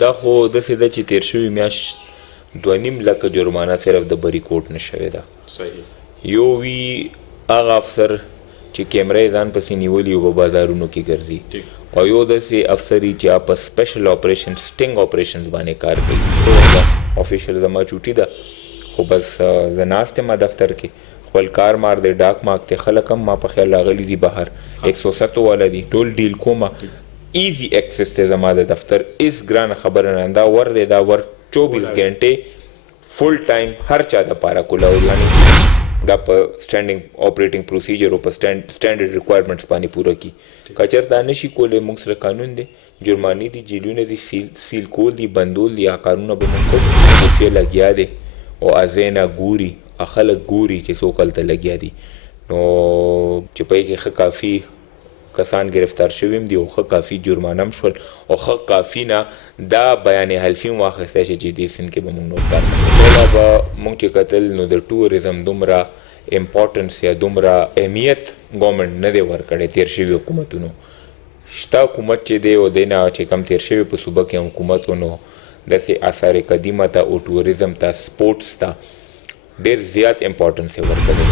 دا خو داسې ده چې تیر شوي میاشت 2.5 لکه جرمانه صرف د بری کوټ نه شوې ده. صحیح. یو وی هغه افسر چې کیمرې ځان پسې نیولي او په بازارونو کې ګرځي او یو داسې افسر چې په سپیشل اپریشن سټینګ اپریشنز باندې کار کوي. افیشل زما چوټي ده خو بس زه ناست یم دفتر کې خپل کار مار دی ډاک ماک دی خلک هم ما په خیال راغلي دي بهر 107 والا دي ټول ډیل کومه ایزی ایکسس دی زما د دفتر هیڅ ګرانه خبره نه دا ور دی دا ور 24 غنټې فل ټایم هر چا دپاره کولاوي یعنې دا په سټینډینګ اپریټینګ پروسیجر او په سټینډرډ ریکوایرمنټس باندې پوره کړي. که چېرته دا نشي کولی موږ سره قانون دی جرمانې دي جیلونه دي سیل کول دي بندول دي کارونه به موږ کوو خفیه لګیا دی او ازینا ګوري خلک ګوري چې څوک هلته لګیا دي نو چې په کې ښه کافي کسان گرفتار شوي دي او ښه کافي جرمانه هم شول او ښه کافي نه دا بیان حلفي هم واخیستی چې جدي سند کې به موږ نور کار نه کوو. بله به موږ چې کتل نو د ټوریزم دومره امپارټنس یا دومره اهمیت ګورنمنټ نه دی ورکړی تیر شوي حکومتونو. شته حکومت چې دی او دی نه چې کم تیر شوي په صوبه کې حکومت و نو داسې آثار قدیمه ته او ټوریزم ته سپورټس ته ډېر زیات امپارټنس یې ورکړی.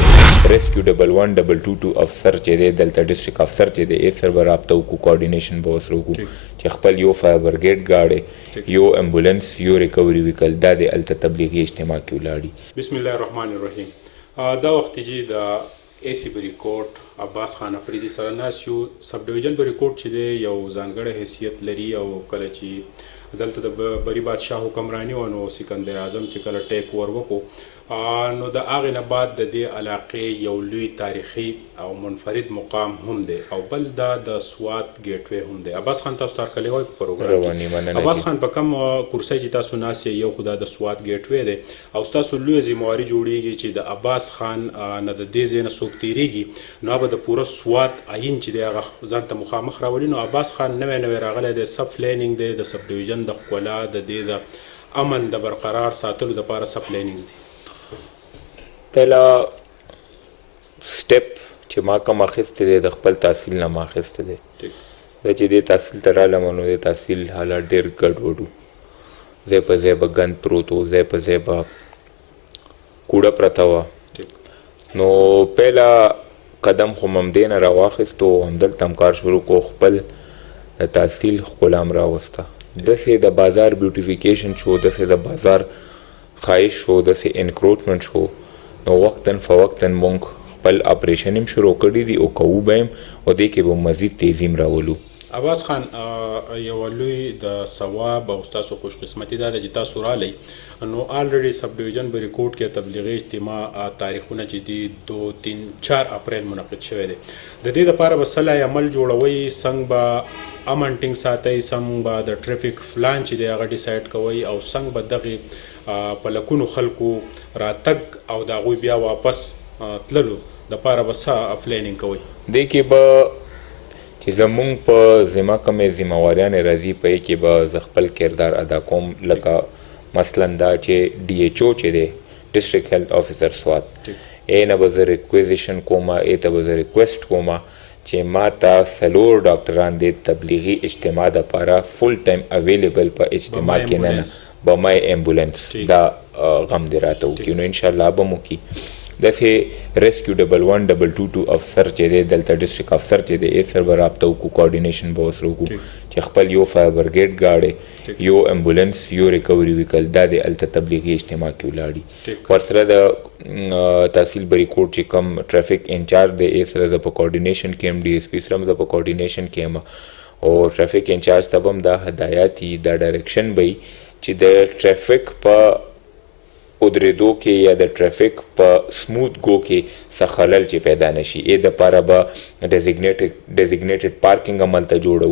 ریسکیو 1122 افسر چې دی دلته ډسټرکټ افسر چې دی یې سره به رابطه وکړو کوارډینیشن به ورسره وکړو چې خپل یو فایر برګیډ ګاډی یو امبولانس یو ریکوري ویکل دا د هلته تبلیغي اجتماع کې ولاړي. بسم الله الرحمن الرحیم. دا وخت چې د اے سی بری کوټ عباس خان افریدي سره ناست یو سب ډیویژن بری کوټ چې دی یو ځانګړی حیثیت لري او کله چې دلته د بری بادشاه حکمراني و نو سکندر اعظم چې کله ټیک ور وکړو نو د هغې نه بعد د دې علاقې یو لوی تاریخي او منفرد مقام هم دی او بل دا د سوات ګیټ وی هم دی. عباس خان تاسو ته هرکلی وایي په پروګرام کې. عباس خان په کوم کورسۍ چې تاسو ناست یې یو خو دا د سوات ګیټ وی دی او ستاسو لویه ذمهواري جوړیږي چې د عباس خان نه د دې ځای نه څوک تېرېږي نو به د پوره سوات آیین چې دی هغه ځان ته مخامخ راولي. نو عباس خان نوی نوی راغلی دی سب پلینینګ دی د سب ډیویژن د ښکلا د دې د امن د برقرار ساتلو دپاره سب پلینینګز دی. پهلا سټپ چې ما کوم اخیستی دی د خپل تحصیل نه ما اخیستی دی دا چې دې تحصیل ته رالم نو د تحصیل حالات ډېر ګډوډ وو ځای په ځای به ګند پروت و ځای په ځای به کوړه پرته وه نو پهلا قدم خو م همدې نه راواخیستو همدلته هم کار شروع کړو خپل د تحصیل ښکلا هم راوسته داسې د بازار بیوټیفیکیشن شو داسې د بازار خواهش شو داسې انکروچمنټ شو نو وقتاً فوقتاً مونږ خپل اپریشن هم شروع کړي دي او کوو به هم او دې کې به مزید تیزی هم راولو. عباس خان یوه لوی د ثواب او ستاسو خوش قسمتي دا ده چې تاسو رالی نو آلریډي سب ډیویژن بری کوټ کې تبلیغي اجتماع تاریخونه چې دي 2-3-4 اپریل منعقد شوی دی د دې دپاره به سلای عمل جوړوئ څنګه به امن ټینګ ساتئ څنګه به د ټریفک پلان چې دی هغه ډیسایډ کوئ او څنګه به دغې په لکونو خلکو راتګ او د هغوی بیا واپس تللو دپاره به څه پلانینګ کوئ؟ دې کې به چې زمونږ په ذمه کومې ذمهواریانې راځي په یې کې به زه خپل کردار ادا کوم لکه مثلا دا چې ډي ایچ او چې دی ډسټرکټ هیلث افیسر سوات ای نه به زه ریکویزیشن کوم ای ته به زه ریکویسټ کوم چې ما ته 4 ډاکټران د تبلیغي اجتماع دپاره فل ټایم اویلیبل په اجتماع کې نه به مای امبولانس دا غم دې راته وکړي نو انشاءالله به مو کړي. داسې ریسکیو 1122 افسر چې دی دلته ډسټرکټ افسر چې دی یې سره به رابطه وکړو کوارډینیشن به ورسره وکړو چې خپل یو فایر برګیډ ګاډی یو امبولانس یو ریکوري ویکل دا د هلته تبلیغي اجتماع کې ولاړي. ورسره د تحصیل بری کوټ چې کم ټرافیک انچارج دی یې سره زه په کوارډینیشن کې یم ډي ایس پي سره هم زه په کوارډینیشن کې یم او ټرافیک انچارج ته به هم دا هدایات وي دا ډایرکشن به وي چې د ټرافیک په ودرېدو کې یا د ټرافیک په سموت گو کې څه خلل چې پیدا نشي ای دپاره به ډیزیګنیټډ پارکینګ هم هلته جوړو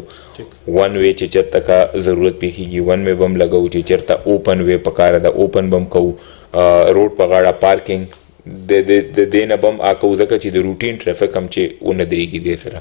ون وی چې چېرته که ضرورت پیښیږي ون وی به هم لګوو چې چېرته اوپن وی پکاره ده اوپن به هم کوو روډ په غاړه پارکینګ د دې نه به هم کوو ځکه چې د روټین ټرافیک هم چې ونه درېږي دې سره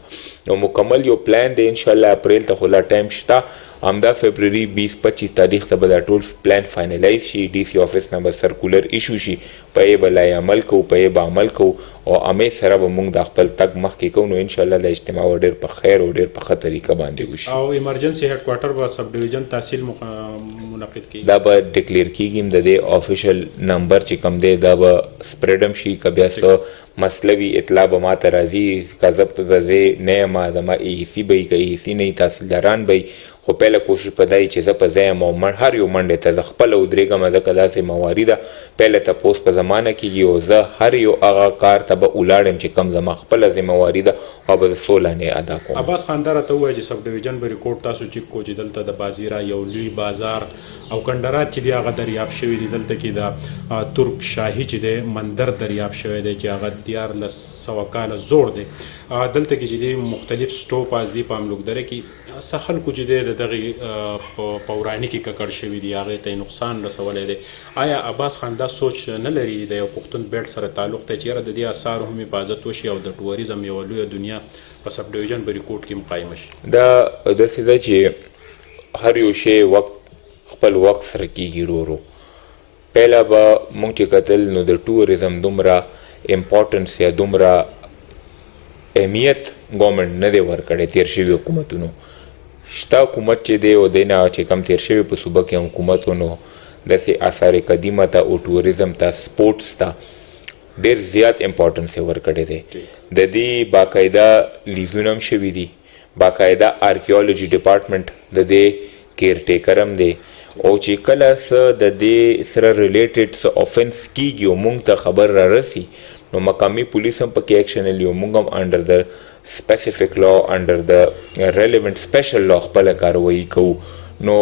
نو مکمل یو پلان دی انشاءالله اپریل ته خو لا ټایم شته همدا فبرवरी 20-25 تاریخ ته به دا ټول پلان فاینلایز شي ډي سي آفس نه به سرکولر ایشو شي په یې به لای عمل کوو په یې به عمل کوو او امې سره به موږ د خپل تګ مخکې کوو نو انشاءالله د اجتماع ډېر په خیر او ډېر په ښه طریقه باندې وشي او ایمرجنسي هډ کوارټر به سب ډیویژن تحصیل منعقد کیږي دا به ډیکلیر کیږي د دې افیشل نمبر چې کوم دی دا به سپریډم شي که بیا څه مسلوي اطلاع به ماته راځي که زه به زه نه یم زما ای سی به وي که ای سی نه وي تحصیلداران به وي خو پهله کوشش په دا چې زه په ځای یم او هر یو منډې ته زه خپله ودرېږم ځکه داسې مواري ده پهله تپوس په زمانه کېږي او زه هر یو هغه کار ته به ولاړ یم چې کوم زما خپله ذمهواري ده او به زه سولانې ادا کوم عباس خان دا راته ووایه چې سب ډیویژن به ریکورډ تاسو چیک کو چې دلته د بازیرا یو لوی بازار او کندرات چې دی هغه دریاب شوي دي دلته کې د ترک شاهي چې دی مندر دریاب شوی دی چې هغه 1400 کاله زوړ دی دلته کې چې دی مختلف سټوپاز دي په املوکدره کې څه خلکو چې دی د دغې په وراني کې ککړ شوي دي هغې ته یې نقصان رسولی دی آیا عباس خان دا سوچ نه لري د یو پښتون بیلټ سره تعلق دی چې یاره د دې اثارو هم حفاظت وشي او د ټوریزم یوه لویه دنیا په سب ډیویژن په ریکورډ کې مقایمه شي دا داسې ده چې هر یو شی خپل وخت سره کېږي ورو ورو پهله به موږ چې کتل نو د ټوریزم دومره امپورټنس یا دومره اهمیت ګورنمنټ نه دی ورکړی تیر شوي حکومتونو شته حکومت چې دی او دی نه چې کم تیر شوي په صوبه کې حکومت و نو داسې آثار قدیمه ته او ټوریزم ته سپورټس ته ډېر زیات امپورټنس یې ورکړی دی د دې باقاعده لیزونه هم شوي دي باقاعده آرکیولوجي ډپارټمنټ د دې کیرټیکر هم دی او چې کله څه د دې سره ریلیټډ څه اوفنس کیږي او موږ ته خبر را رسي نو مقامی پولیس هم پکې ایکشن لي او موږ هم انډر د سپیسیفیک لا انډر د ریلیونټ سپیشل لا خپله کاروایي کوو نو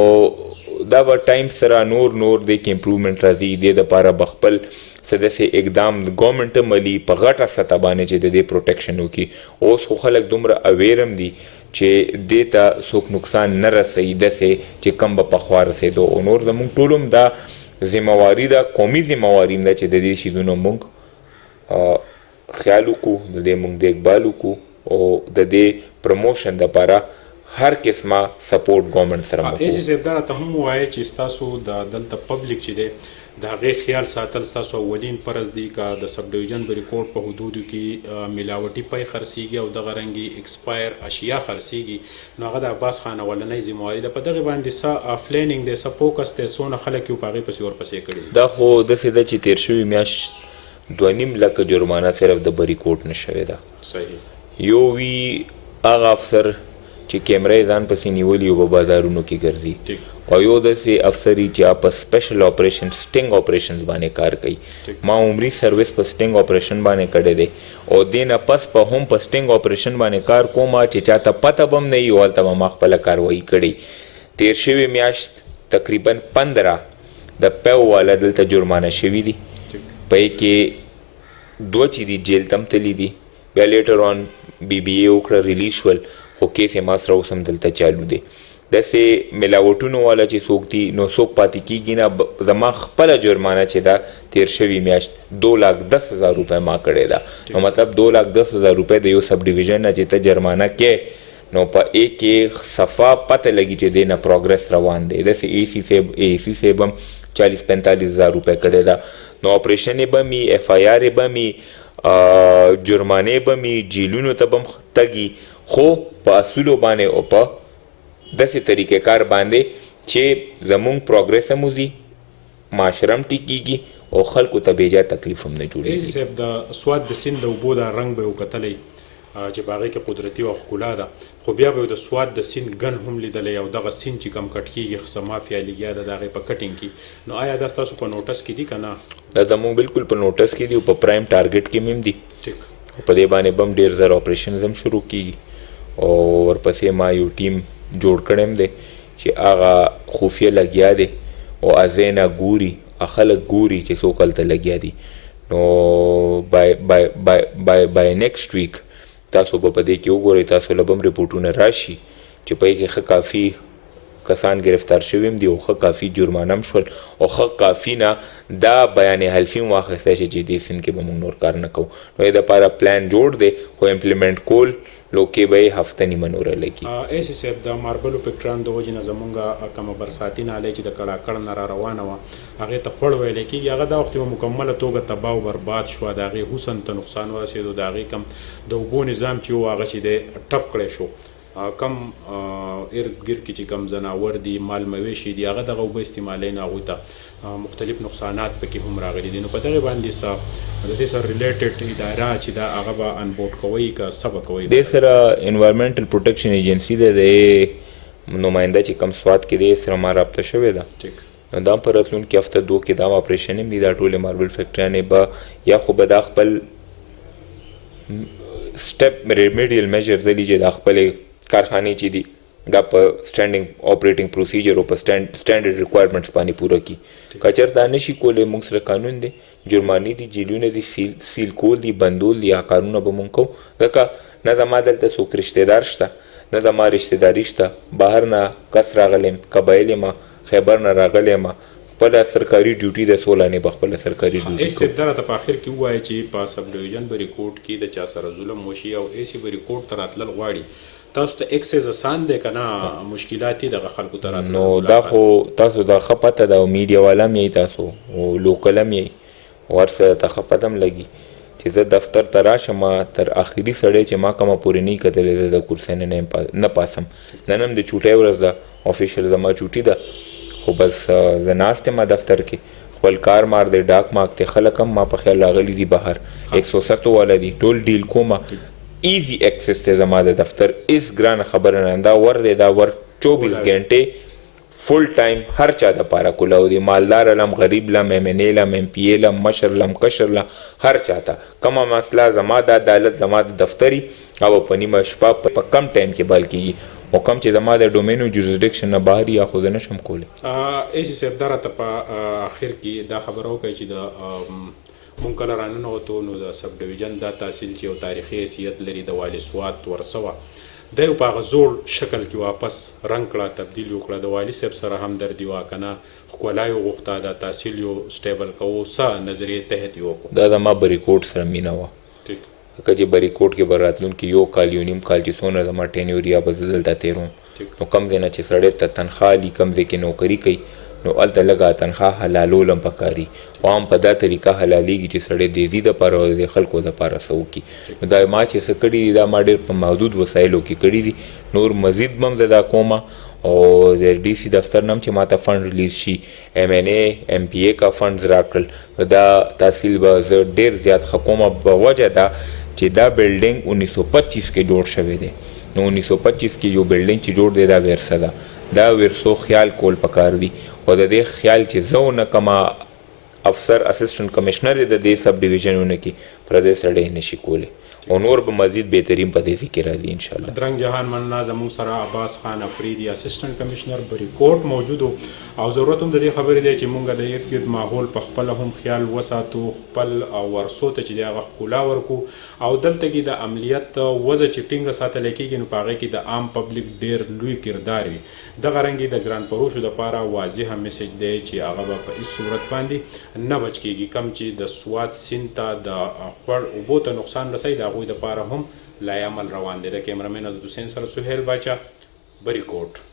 دا به ټایم سره نور دی کې امپروومنټ راځي دې دپاره به خپل څه داسې اقدام ګورنمنټ هم عملي په غټه سطح باندې چې د دې پروټیکشن وکړي اوس خو خلک دومره اویر هم دي چې دې ته څوک نقصان نه رسوي داسې چې کم به پخوا رسېدو او نور زموږ ټول هم دا ذمهواري ده قومي ذمهواري هم ده چې د دې شیزونو موږ خیال وکړو د دې موږ دیکبال وکړو او د دې پروموشن دپاره هر قسمه سپورټ ګورنمنټ سره مو ایسي صاحب دا راته هم ووایه چې ستاسو د دلته پبلک چې دی د هغې خیال ساتل ستاسو اولین فرض دی که د سب ډیویژن په ریکورډ په حدودو کې ملاوټي پی خرڅېږي او دغه رنګې ایکسپایر اشیا خرڅېږي نو هغه د عباس خان اولنۍ ذمهواري ده په دغې باندې څه پلانینګ دی څه فوکس دی څونه خلک یې په هغې پسې ورپسې کړي دا خو داسې ده چې تیر شوي میاشت 2.5 لکه جرمانه صرف د بریکوټ نه شوې ده صحیح یو وی هغه افسر چې کیمره یې ځان پسې نیولي او په بازارونو کې ګرځي او یو داسې افسر چې په سپیشل اپریشن سټینګ اپریشنز باندې کار کوي ما عمري سروس په سټینګ اپریشن باندې کړی دی او دې نه پس په هم په سټینګ اپریشن باندې کار کوم چې چاته پته به هم نه وي هلته به ما خپله کاروایي کړې تیر شوې میاشت تقریبا 15 د پیو والا دلته جرمانه شوي دي په یې کې 2 چې دي جیل ته هم تللي دي بیا لیټر آن بی بی اے وکړه ریلیز شول خو کیس یې ما سره اوس هم دلته چالو دی داسې ملاوټونو والا چې څوک دي نو څوک پاتې کېږي نه زما خپله جرمانه چې ده تیر شوي میاشت 2,10,000 روپۍ ما کړې ده نو مطلب 2,10,000 روپۍ د یو سب ډیویژن نه چې ته جرمانه کې نو په ای کې صفا پته لګي چې دی نه پروګرس روان دی داسې اے سی صاحب هم 40-45,000 روپۍ کړې ده نو اپریشن یې به مي اف آی آر یې به مي جرمانې به مي جیلونو ته به هم تګي خو په اصولو باندې او په داسې طریقې کار باندې چې زمونږ پروګرس هم وځي معاشره هم ټیکېږي او خلکو ته بېجا تکلیف هم نه جوړېږي صاحب د سواد د سیند د اوبو دا رنګ به یې وکتلی چې په هغې کې قدرتي او ښکلا ده خو بیا به د سواد د سیند ګن هم لیدلی او دغه سیند چې کم کټ کېږي څه مافیا لګیا ده د هغې په کټینګ کې نو آیا دا ستاسو په نوټس کې دي که نه دا زموږ بالکل په نوټس کې دي او په پرایم ټارګټ کې هم دي په دې باندې به هم ډېر زر اپریشنز هم شروع کېږي او ورپسې ما یو ټیم جوړ کړی هم دی چې هغه خفیه لګیا دی او ازې نه ګوري خلک ګوري چې څوک هلته لګیا دي نو بای نیکسټ ویک تاسو به په دې کې وګورئ تاسو له به هم ریپورټونه راشي چې په یې کې ښه کافي کسان گرفتار شوي هم دي او ښه کافي جرمانه هم شول او ښه کافي نه دا بیان حلفي هم واخیستی چې دې سیند کې به موږ نور کار نه کوو نو دې دپاره پلان جوړ دی خو امپلیمنټ کول لوکې به یې هفته نیمه نوره لګي ایسي صاحب د ماربلو فیکټرانو د وجې نه زمونږ کومه برساتي نالۍ چې د کړاکړ نه را روانه وه هغې ته خوړ ویلی کېږي هغه دا وخت په مکمله توګه تباه و برباد شوه د هغې حسن ته نقصان ورسېدو د هغې کم د اوبو نظام چې و هغه چې دی ټپ کړی شو کم ارد ګرد کې چې کم ځناور دي مال مویشي دي هغه دغه اوبه استعمالوي نو هغوی ته مختلف نقصانات پکې هم راغلي دي نو په دغې باندې څه د دې سره ریلیټډ اداره چې دا هغه به انبورډ کوئ که څه به کوئ دې سره انوایرمنټل پروټیکشن ایجنسي ده د نماینده چې کم سوات کې دی سره ما رابطه شوې ده نو دا په راتلونکي هفته دوه کې دا اپریشن هم دي دا ټولې ماربل فیکټریانې به یا خو به دا خپل سټپ ریمیډیل میجر دي چې دا خپلې کارخانې چې دي دا په سټینډینګ اپریټینګ پروسیجر او په سټینډرډ ریکوایرمنټس باندې پوره کړي که چېرته دا نشي کولی موږ سره قانون دی جرمانې دي جیلونه دي سیل کول دي بندول دي کارونه به موږ کوو ځکه نه زما دلته څوک رشتهدار شته نه زما رشتهداري شته بهر نه کس راغلی یم قبایل یم خیبر نه راغلی یم خپله سرکاري ډیوټي ده سوله نه به خپله سرکاري ډیوټي ایس صاحب دا راته په آخر کې ووایه چې په سب ډویژن بری کوټ کې د چا سره ظلم وشي او ایسي بری کوټ ته راتلل غواړي تاسو ته اکسیز اسان دی که نه مشکلات دي دغه خلکو ته راتلل نو دا خو تاسو دا ښه پته ده او میډیا والا هم یې تاسو او لوکل هم یې ورسره ته ښه پته هم لګي چې زه دفتر ته راشم تر آخري سړی چې ما کومه پورې نه کتلی زه د کورسۍ نه پاسم نن هم د چوټۍ ورځ ده افیشل زما چوټي ده خو بس زه ناست یم دفتر کې خپل کار مار دی ډاک ماک دی خلک هم ما په خیال راغلي دي بهر 107 والا دي ټول ډیل کومه ایزی ایکسس ته زما د دفتر اس ګرانه خبره نه دا ور دی دا ور 24 غنټې فل ټایم هر چا د پاره کولاو دی مالدار لم غریب لم ایم ان ای لم ام پی ای لم مشر لم کشر لم هر چا ته کومه مسله زما د عدالت زما د دفتری او په نیمه شپه په کم ټایم کې بل کیږي او کم چې زما د ډومینو جوریسډکشن نه بهر یا خو نه شم کولی ایسي صاحب دا راته په آخر کې دا خبره وکړئ چې د مونږ کله راننوتو نو د سب ډویژن دا تحصیل چې یو تاریخي حیثیت لري د والي سوات ورسوه دا یو په هغه زوړ شکل کې واپس رنګ کړه تبدیل وکړه د والي صاحب سره همدردي وه که نه ښکلا یې وغوښته دا تحصیل یو سټیبل کوو څه نظریې تحت یې وکړو دا زما بریکوټ سره مینه وه که چې بریکوټ کې به راتلونکي یو کال یو نیم کال چې څونه زما ټینیور یا به زه دلته تېروم نو کم ځای نه چې سړی ته تنخوا لي کم ځای کې نوکري کوي نو هلته لږه تنخواه حلالول هم پکاري خو هم په دا طریقه حلالېږي چې سړی د زی دپاره او د خلکو دپاره څه وکړي نو دا ما چې څه کړي دي دا ما ډېر په محدود وسایلو کې کړي دي نور مزید به هم زه دا کومه او د ډي سي دفتر نه هم چې ما ته فنډ ریلیز شي ایم این ای ایم پی ای کا فنډز راکړل دا تحصیل به زه ډېر زیات ښه کومه په وجه ده چې دا بلډینګ 1925 کې جوړ شوی دی نو 1925 کې یو بلډینګ چې جوړ دی دا ورثه ده دا ورثو خیال کول پکار دي او د دې خیال چې زه ونه کما افسر اسسټنټ کمشنر د دې سب ډیویژنونه کې پر دې سړی نشي کولی او نور به مزید بهترین په دې کې راځي ان شاء الله درنګ جهان مننا زموږ سره عباس خان افریدي اسسټنټ کمشنر بری کوټ موجود او ضرورت هم د دې خبرې دی چې مونږ د ارد ګرد ماحول په خپله هم خیال وساتو خپل ورثو ته چې د هغه ښکلا ورکو او دلته کې د امنیت وضع چې ټینګه ساتلی کېږي نو په هغې کې د عام پبلک ډېر لوی کردار وي دغه رنګې د ګران پروشو دپاره واضحه میسج دی چې هغه به په هېڅ صورت باندې نه بچ کېږي کم چې د سوات سیند ته د خوړ اوبو ته نقصان رسوي د هغوی دپاره هم لای عمل روان دی د کیمرامین عزت حسین سره سهیل باچا بری کوټ